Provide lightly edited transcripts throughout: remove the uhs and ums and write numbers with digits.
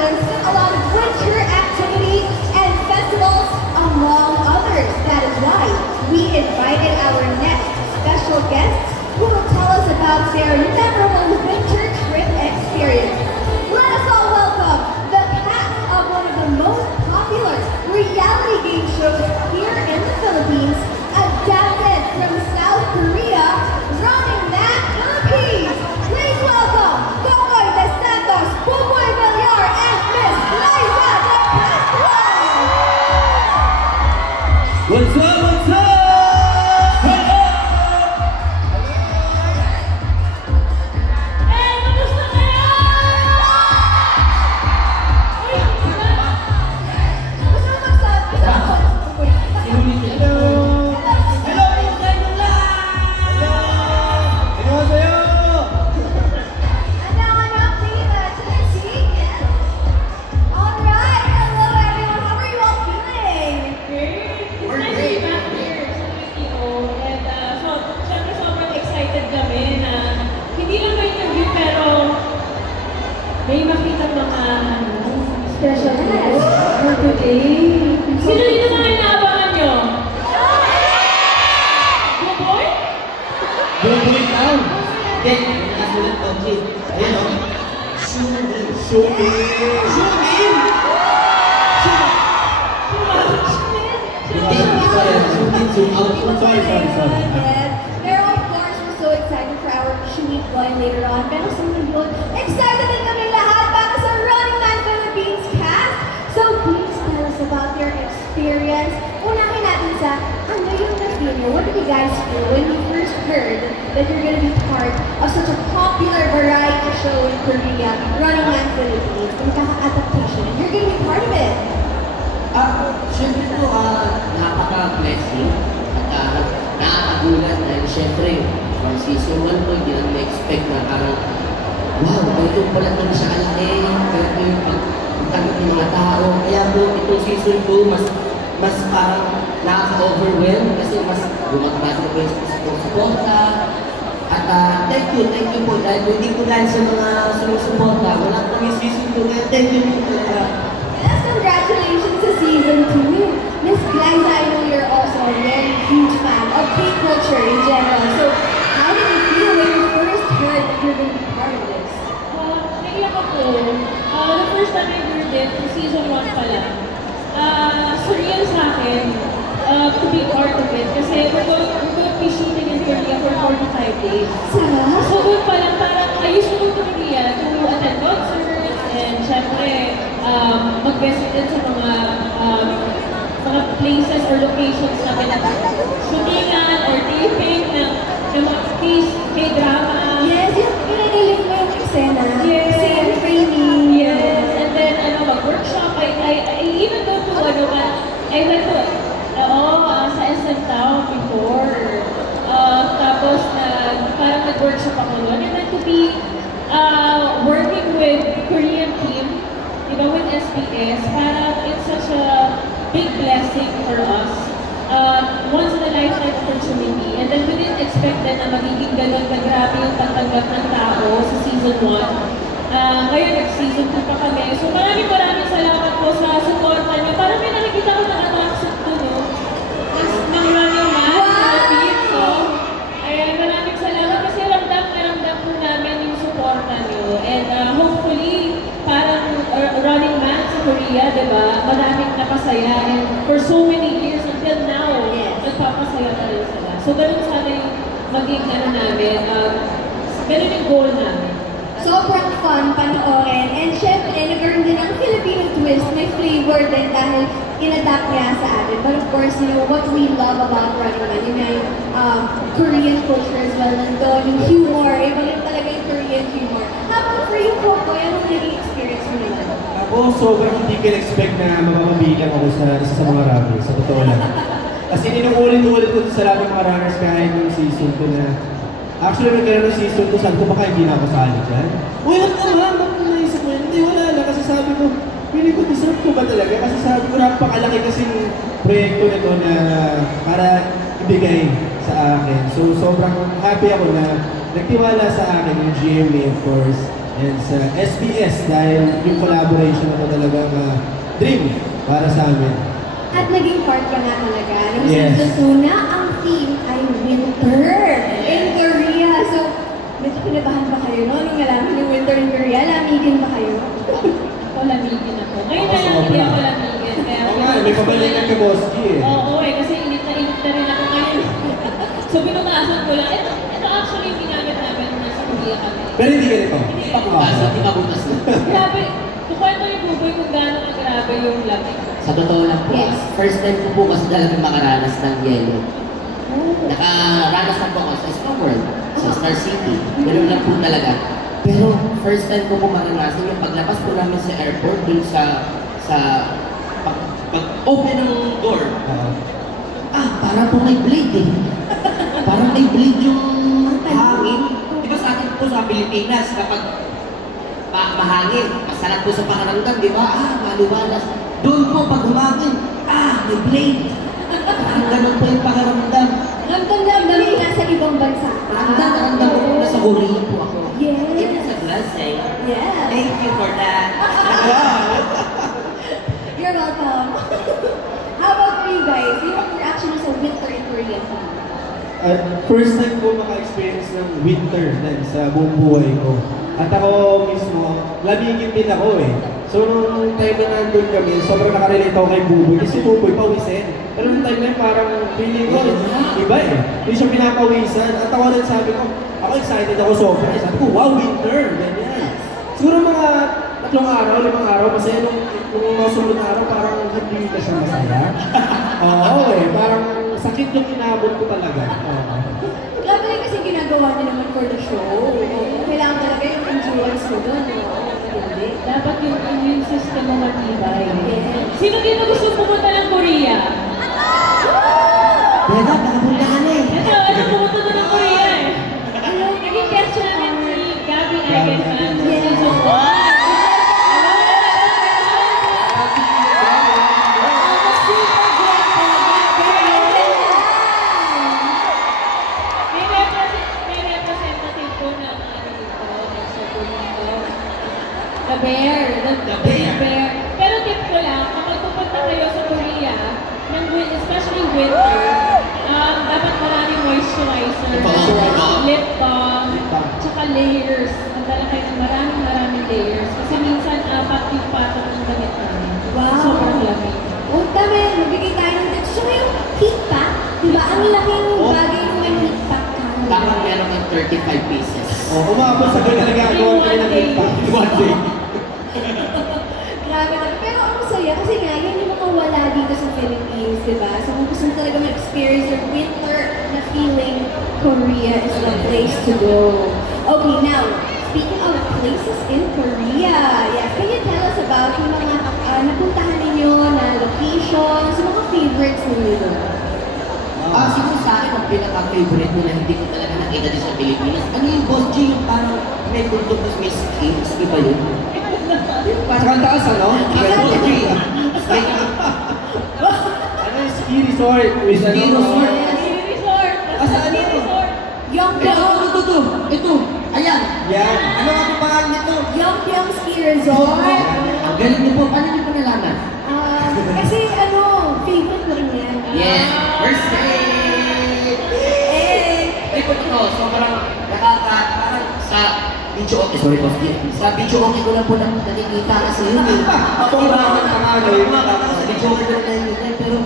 attractions, a lot of winter activities, and festivals, among others. That is why we invited our next special guests who will tell us about their memorable winter trip experience. Let us all welcome the cast of one of the most popular reality game shows here in the Philippines, adapted from South Korea, Running Man Philippines. Please welcome Kokoy De Santos, Buboy Villar, and Miss Liza De Castro. What's up? What's up? May makita mga special guest for today. Sino dito na inaabangan nyo? Buboy? Buboy daw. Okay, nakasunod ko, Jim. Ayun o. Shumin. Shumin. Shumin! Sorry. Pero of course, we're so excited for our Shumit Boy later on. Pero sa mundo, excited din kami lahat para sa Running Man Philippines cast. So please tell us about your experience. Unahin natin sa, ano yung na-feel nyo? What did you guys feel when you first heard that you're gonna be part of such a popular variety show in Korea, Running Man Philippines? Magkaka-adaptation, and you're gonna be part of it. Siyempre po, napaka-blessing at nakakagulat dahil siyempre, from season 1 po, hindi naman ma-expect na parang, wow, ganito pala ito siya kalaki, ganito yung pagtanggap ng mga tao. Kaya po, itong season 2, mas parang nakaka-overwhelm kasi mas gumagabati na po yung suporta. At thank you po dahil hindi po dahil sa mga sumusuporta, wala po yung season 2, kaya thank you po talaga. Yes, congratulations to season 2. Miss Glenza, I know you're also a very huge fan of K-culture in general. So, how did you feel when you first heard that you're going to be part of this? Naiyak ako. The first time I heard it, season 1 pa lang. Surreal sa akin to be part of it kasi we're going to be shooting in Korea for 45 days. Sarap? So doon pa lang parang I used to go to Korea to attend concerts and syempre mag-visit din sa mga places or locations na pinag-shootingan or taping ng mga K-drama. Yes, yung pinag-ilip mo yung eksena. Yes. Same framing. Yes. And then, mag-workshop. I even go to, I went to, sa SM Town before. Tapos, parang nag-workshop ako noon. And then to be working with Korean team, with SBS, parang it's such a big blessing for us. Once in a lifetime opportunity. And then we didn't expect na magiging ganun grabe yung pagtanggap ng tao sa season 1. Ngayon, nag-season 2 pa kami. So maraming salamat po sa supporta niyo. Parang may nakikita ko naka-tracksuit ko, no? Ng Running Man Philippines. So, ayan, maraming salamat kasi ramdam po namin yung supporta niyo. And hopefully, parang Running Man sa Korea, diba? Maraming napasaya. And for so many years until now, nagpapasaya pa rin sila. So, ganun sana yung maging namin. Ganun yung goal namin. Sobrang fun panoorin. And syempre, nagkaroon din ng Filipino twist. May flavor din dahil in-adapt niya sa atin. But of course, what we love about Running Man, yung Korean culture as well. Nandun, yung humor. Iba rin talaga yung Korean humor. How about for you, Coco? Anong naging experience mo naman? Ako, sobrang hindi ka-expect na mapapabilang ako sa isa sa mga runners, sa totoo lang. Kasi inuulit-ulit ko sa lahat ng mga runners kahit yung season ko na actually, nagkaroon ng season 2, sabi ko baka hindi na ako sali dyan. Uy, wag naman, bakit naisip mo? Hindi, wala lang. Kasi sabi ko, hindi ko deserve ko ba talaga? Kasi sabi ko, napakalaki kasing proyekto na to na para ibigay sa akin. So, sobrang happy ako na nagtiwala sa akin yung GMA, of course. and sa SBS dahil yung collaboration na to talagang dream para sa amin. At naging part ka na talaga. Nung Yes. season 2 na, ang theme ay winter in Korea. So, medyo kinabahan ba kayo no? Nung nalaman yung winter in Korea, lamigin ba kayo? Ako lamigin ako. Ngayon na lang hindi ako lamigin. Kaya Oo nga, may pabalikan kay Boski eh. Oo kasi init na rin ako ngayon. So binutasan ko lang. Ito actually yung ginamit namin nung nasa Korea kami. Pero hindi ganito. Hindi pa bukas, hindi pa bukas na. Grabe, kukwento ni Buboy kung gaano grabe yung lamig. Sa totoo lang po, Yes. first time ko po kasi talaga makaranas ng yelo. Nakaranas na po ako sa Star World, sa Star City. Ganun lang po talaga. Pero first time ko po maranasan yung paglabas po namin sa airport dun sa pag-open ng door. Parang po may blade eh. Parang may blade yung hangin. Di ba sa atin po sa Pilipinas, kapag mahangin, masarap po sa pakaramdam, di ba? Maluwalas. Doon po, pag humangin, may blade. Parang ganun po yung pakaramdam. Ramdam-ramdam yung nasa ibang bansa. Ramdam ko po nasa Korea po ako. Yes. It's a blessing. Yes. Thank you for that. You're welcome. How about for you guys? Yung reaction sa winter in Korea? First time ko maka-experience ng winter din sa buong buhay ko. At ako mismo, lamigin din ako eh. So nung time na nandun kami, sobrang nakarelate ako kay Buboy. Kasi Buboy pawisin. Pero nung time na yun, parang feeling ko, iba eh. Hindi siya pinapawisan. At ako rin sabi ko, ako excited ako sobra. Sabi ko, wow, winter! Ganyan. Siguro mga 3 araw, 5 araw, masaya nung mga sunod na araw, parang hindi ka siya masaya. Oo eh, parang sakit yung inabot ko talaga. Grabe rin kasi ginagawa niyo naman for the show. Kailangan talaga yung endurance mo doon. Hindi. Dapat yung immune system mo matibay. Yes. Sino dito gusto pumunta ng Korea? Beda, nakapunta ka na eh. Ito pumunta na ng Korea eh. Naging guest namin si Gabby Eigenman sa Yes. season 1. May representative po ng ano dito, ng Cebu dito. The bear. The bear. Pero tip ko lang, kapag pupunta kayo sa Korea, especially winter, dapat maraming moisturizer, lip balm, tsaka layers. Magdala kayo ng maraming layers. Kasi minsan, 4 yung patok ng damit namin. Wow. Sobrang lamig. Oh, tama yun. Magbigay tayo ng tips. So, yung heat pack, diba? Ang laking bagay ng may heat pack ka. Dapat meron kang 35 pieces. Umabot sa ganyan nagagawa ko ng one day. Grabe na. Pero ang masaya kasi nga, yan yung mga wala dito sa Philippines, diba? So kung gusto mo talaga ma-experience your winter na feeling, Korea is the place to go. Okay, now, speaking of places in Korea, yeah, can you tell us about yung mga napuntahan ninyo na locations, yung mga favorites ninyo doon? Siguro sa akin, ang pinaka-favorite ko na hindi ko talaga nakita din sa Pilipinas, ano yung Boss G, yung parang may bundok na may ski, ski ba yun? Saka ang taas, ano? Boss G, Ano yung ski resort? With Ski ano? resort. Resort. Saan Ski yun? resort. Ito, ayan. Yan. Ano nga po pangalan nito? Yongpyong Ski Resort. Ang galing niyo po, paano niyo po nalaman? Kasi ano, favorite ko rin yan. Yeah, first day! Ay, po ito, sobrang parang sa video okay, sorry po, sa video okay ko lang po nakikita kasi yun eh. Ako ba ang pangalan? Sa video okay ko lang nakikita pero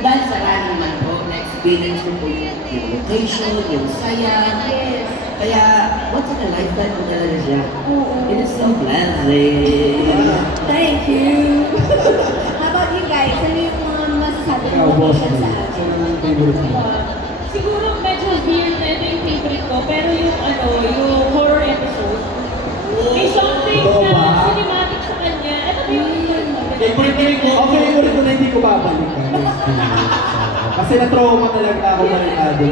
dahil sa running man po, na-experience ko po yung location, yung saya. Yes. Kaya, once in a lifetime po talaga siya. Oo. It is so blessing. Thank you. How about you guys? Ano yung mga masasabi Ikaw, ng boss. location sa Sino atin? ang favorite mo? Siguro medyo weird na ito yung favorite ko, pero yung yung horror episode. May something Oo ba? na cinematic sa kanya. Ito ba yung Favorite ko? Okay, favorite ko na hindi ko babalikan. Kasi na-trauma talaga ako malikado.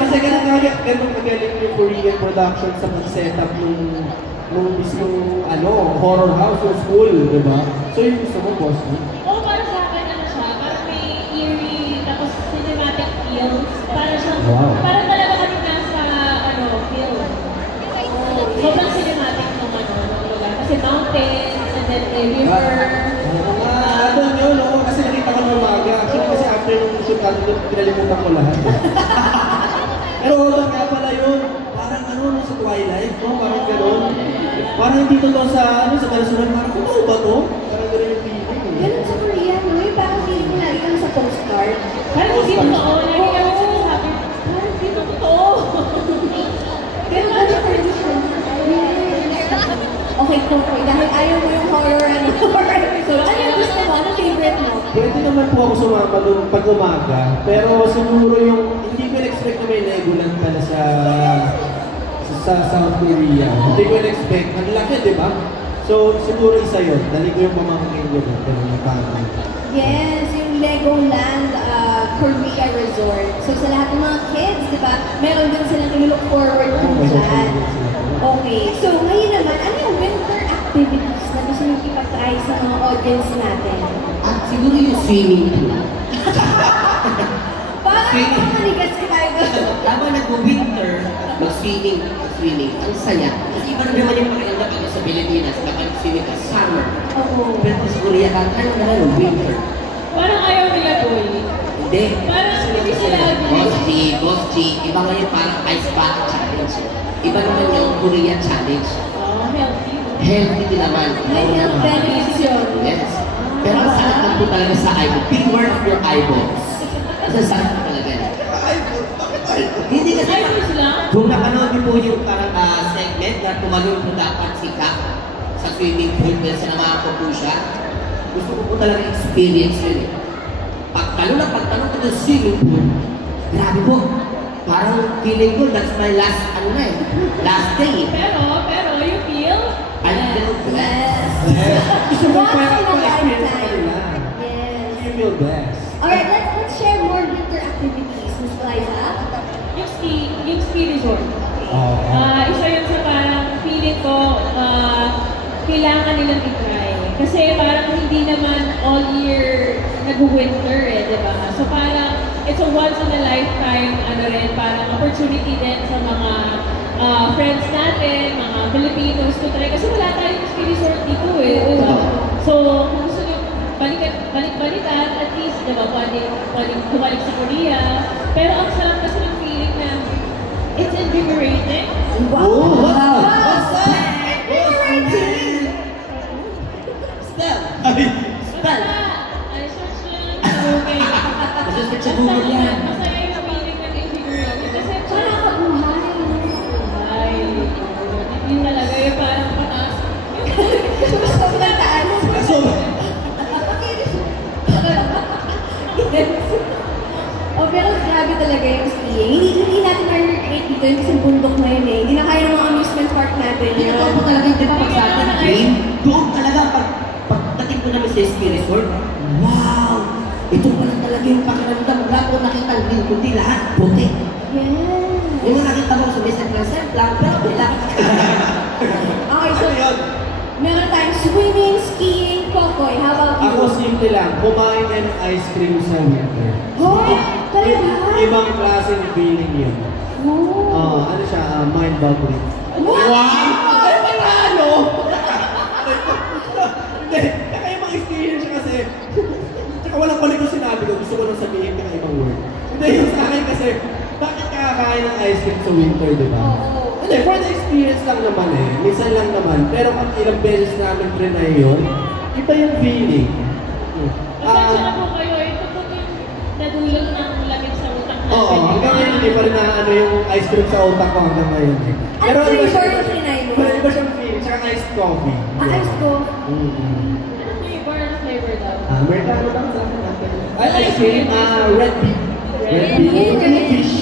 Kasi ganun kagaling yung Korean production sa pag-setup nung mismong horror house o school, di ba? So yung gusto mo, boss mo? Oo, para sa akin, ano siya, parang may eerie, tapos cinematic feels. Wow. Parang talaga kami nasa, film. Sobrang cinematic no. mountains, and then the river. Oo nga, doon yun, oo, kasi nakita ko ng umaga. Actually, kasi after yung shoot natin, pinalimutan ko lahat. Pero doon nga pala yun, parang ano, no, sa Twilight, no? Parang gano'n. Parang hindi totoo sa, ano, sa kalusunan, parang totoo ba to? Parang gano'n yung feeling. Ganun sa Korea, no? Yung parang feeling mo lagi kang sa postcard. Parang hindi totoo. Lagi kami sinasabi, parang hindi to totoo. Pero ano tradition? Okay, Kokoy, dahil ayaw mo yung horror episode. Ano yung gusto mo? Ano favorite mo? Pwede naman po ako sumama doon pag umaga, pero siguro yung, hindi ko expect na may Legoland pala sa South Korea. Hindi ko expect. Ang laki, di ba? So, siguro isa yun. Dali ko yung pamangkin ko doon, pero napangin. Yes, yung Legoland Korea Resort. So sa lahat ng mga kids, di ba, meron din silang look forward to dyan. Okay, so ngayon naman, ano yung winter activities na gusto nyo ipatry sa mga audience natin? At siguro yung swimming pool. Parang Swimming. manigas ka tayo doon. Habang nag-winter, mag-swimming. Ang saya. Kasi iba na naman yung pakiramdam pag sa Pilipinas, kapag swimming ka, summer. Oo. Pero sa Korea ka, tayo na lang winter. Parang ayaw nila, boy. Hindi. Parang hindi sila Boss G, iba ngayon parang ice bath challenge. Iba naman yung Korea challenge. Oh, healthy. Healthy din naman. May health benefits yun. Yes. Pero ang sakit lang po talaga sa eyeball. Beware of your eyeballs. Ang sakit po talaga. Hindi kasi Ayos lang. kung napanood niyo po yung parang segment na tumalon po dapat si Kap sa swimming pool dahil sinamahan ko po siya, gusto ko po talaga experience yun eh. Pagtalon ko sa swimming pool, grabe po. Parang feeling ko that's my last, last day eh. Pero, you feel? I feel blessed. Gusto mo Once pa in a experience lifetime. nila. Yes. You feel best. Alright, let's share more winter activities, Miss Liza. Yung ski resort. Oo. Isa yun sa parang feeling ko, kailangan nilang i-try. Kasi parang hindi naman all year nag-winter eh, di ba? So parang it's a once in a lifetime, parang opportunity din sa mga friends natin, mga Filipinos to try. Kasi wala tayong ski resort dito eh, di ba? So kung gusto nyo balik-balikan, at least, di ba, pwedeng bumalik sa Korea. Pero ang sarap kasi ng feeling na it's invigorating. Oh, wow! What's that? Invigorating! Step! Basta, ay, search nyo lang sa Google. Kasi sa Google yan. Masaya yung feeling ng invigorating. Kasi Parang kabuhay. ay, yun talaga yung parang pataas. Sobrang taas. So, Oh, pero grabe talaga yung skiing. Hindi natin ma-recreate dito yung kasi bundok na yun eh. Hindi na kaya ng mga amusement park natin. Hindi totoo po talaga yung pag sa atin, dream. Doon talaga, pagdating ko namin sa ski resort, wow! Ito pala talaga yung pakiramdam. Wala ko nakita ang din, kundi lahat, puti. Yes. Yung mga nakita mo sa mesa lang, pero wala. Okay, so ano yun? meron tayong swimming, skiing, Kokoy. How about you? Ako simple lang, kumain ka ng ice cream sa winter. Oh, talaga? Ibang klaseng feeling yun. Oh. Ano siya, mind-boggling. Wow! Ay, panalo! Hindi, kakaibang experience siya kasi. Tsaka walang balik yung sinabi ko, gusto ko lang sabihin kakaibang word. Hindi, yung sa akin kasi, bakit kakakain ng ice cream sa winter, di ba? Oo. Hindi, for the experience lang naman eh. Minsan lang naman. Pero pag ilang beses namin trinay yun, iba yung feeling. Pasensya na po kayo, ito po yung nadulot ng lamig sa utak natin. Oo, hanggang ngayon hindi pa rin na ano yung ice cream sa utak ko hanggang ngayon eh. Ano iba flavor siya- yung trinay mo? Pero iba siyang feeling, tsaka iced coffee. Ice ko. Mm-hmm. Anong flavor daw? Americano ba? Ay, ice cream, red beet. Red beet. Fish.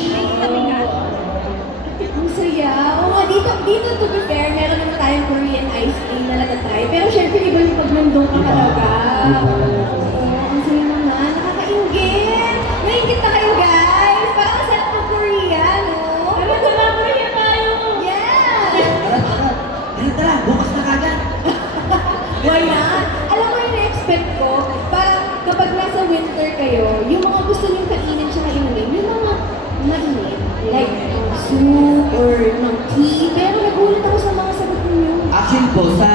Ang saya. Oo nga, dito to be fair, meron naman tayong Korean ice cream na natatry. Pero syempre, iba yung pag nandun ka Iba. talaga. Iba. Oo, ang saya naman. Nakakaingit. Maingit na kayo, guys. Parang ang sarap ng Korea, no? Tara, Korea tayo! Yes! Tara, bukas na kagad. Why not? Alam mo yung na-expect ko, parang kapag nasa winter kayo, yung mga gusto niyong kainin tsaka inumin, yung mga mainit, like soup or ng tea, pero nagulat ako sa mga sagot ninyo. Actually po, sa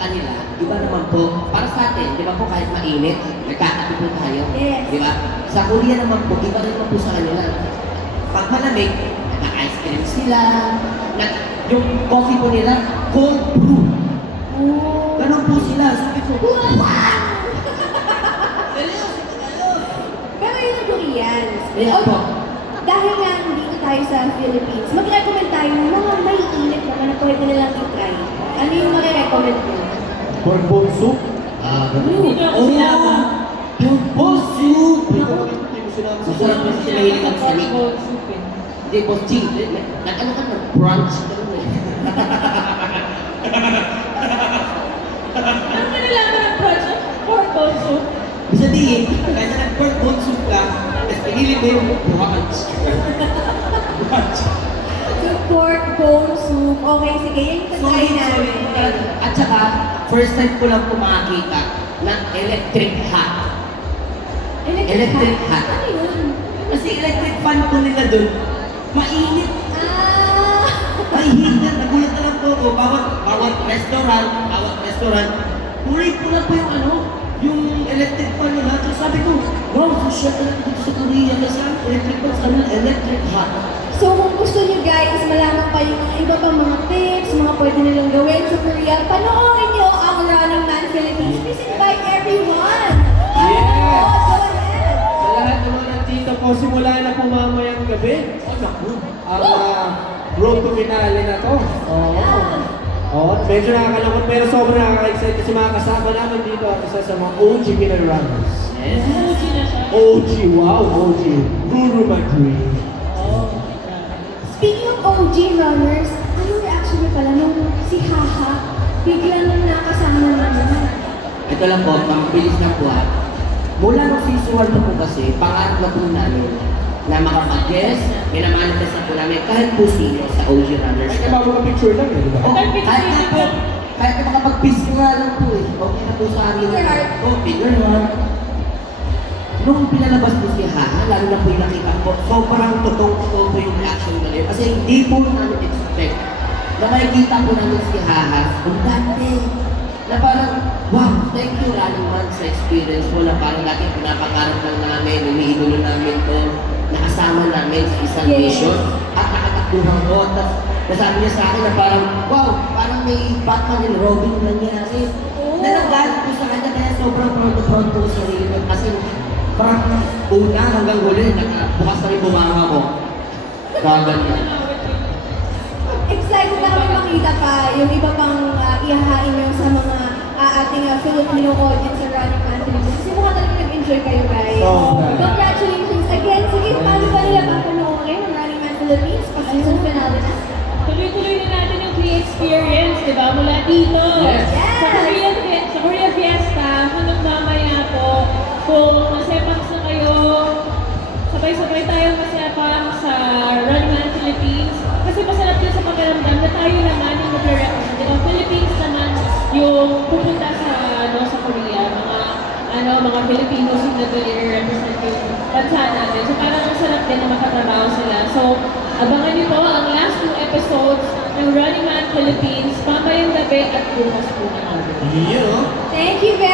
kanila, iba naman po, para sa atin, di ba po kahit mainit, nagkakape po tayo. Yes. Di ba? Sa Korea naman po, iba naman po sa kanila. Pag malamig, nag-ice cream sila, yung coffee po nila, cold brew. Oh. Ganun po sila. Sabi ko, wow! Pero yun ang Koreans. Kaya po. Dahil nga dito tayo sa Philippines, mag-recommend tayo ng mga may init naman na pwede nilang i-try. Ano yung mag-recommend mo? Pork bone soup. Hindi niyo ako sinama. Pork bone soup! Hindi mo sinabi sa Masarap Hindi kasi niyo mahilig ang ako salig. pork soup eh. Hindi, boss Ching. Nag-ano ka ng brunch? Ganun eh. Ano ka nalaman ng project? Pork bone soup? Ibig sabihin, kaya nag-pork bone soup ka, tapos pinili mo yung brunch. Brunch. So, pork bone soup. Okay, sige, yun yung try namin. At saka, first time ko lang po makakita ng electric hat. Electric hat. Ano yun? Kasi electric fan po nila dun, mainit. Ah! May heater. Nagulat na lang po ako. Bawat restaurant, kulay po na po yung yung electric fan nila. So sabi ko, wow, social talaga dito sa Korea. Kasi ang electric fan sa kanila, electric hat. So kung gusto nyo guys, malaman pa yung iba pang mga tips, mga pwede nilang gawin sa Korea, panoorin nyo ang Running Man Philippines. Please invite everyone! Yes! Go ahead! Sa lahat naman nandito po, simula na po mamayang gabi. Oh, naku. Ang road to finale na to. Oo, medyo nakakalungkot pero sobrang nakaka-excite kasi mga kasama namin dito at isa sa mga OG Pinoy runners. Yes. Emoji na siya. OG, wow, OG. Guru Madrid. Oh. Speaking of OG runners, ano reaction niyo pala nung si Haha biglang nakasama naman? Ito lang po, mabilis na po ha. Mula nung season 1 po kasi, pangarap na po namin na makapag-guest, minamanifest na po namin kahit po sino sa OG Runners. Ay, nabago ka picture lang eh, di ba? Oh, kahit na po, kahit na makapag-peace ko nga lang po eh. Okay na po sa amin. Figure heart. Oh, figure heart. Nung pinalabas po si Haha, lalo na po yung nakita ko, sobrang totoo po yung reaction nila. Kasi hindi po namin expect na makikita po namin si Haha, ang dati. Na parang, wow, thank you Running Man sa experience mo na parang dati pinapangarap lang namin, iniidolo namin to, nakasama namin sa isang Yes. mission at nakatakbuhan ko. Tapos nasabi niya sa akin na parang, wow, parang may Batman and Robin na nangyari. Oh. Na nagalit ko sa kanya kaya sobrang proud ko sa sarili ko. Kasi parang una hanggang huli, bukas na rin bumanga ko. Gaganyan. Excited na kami makita pa yung iba pang ihahain nyo sa mga ating Filipino audience sa Running Man Philippines. Kasi mukha talaga nag-enjoy kayo guys. Oh, Congratulations again. Sige, paano ba nila papanoorin ang Running Man Philippines pag season finale na? Tuloy-tuloy na natin yung free experience, di ba? Mula dito. Yes. Sa Korea Fiesta, hanggang mamaya po, kung masepang na kayo, sabay-sabay tayong masepang sa Running Man Philippines. Kasi masarap din sa pakiramdam na tayo naman yung mag-represent. Di ba? Philippines naman yung pupunta sa Korea, mga Filipinos yung nag-represent yung bansa natin. So parang ang sarap din na makatrabaho sila. So abangan niyo po ang last 2 episodes ng Running Man Philippines, mamayang gabi at bukas po ng araw. Yun, no? Thank you very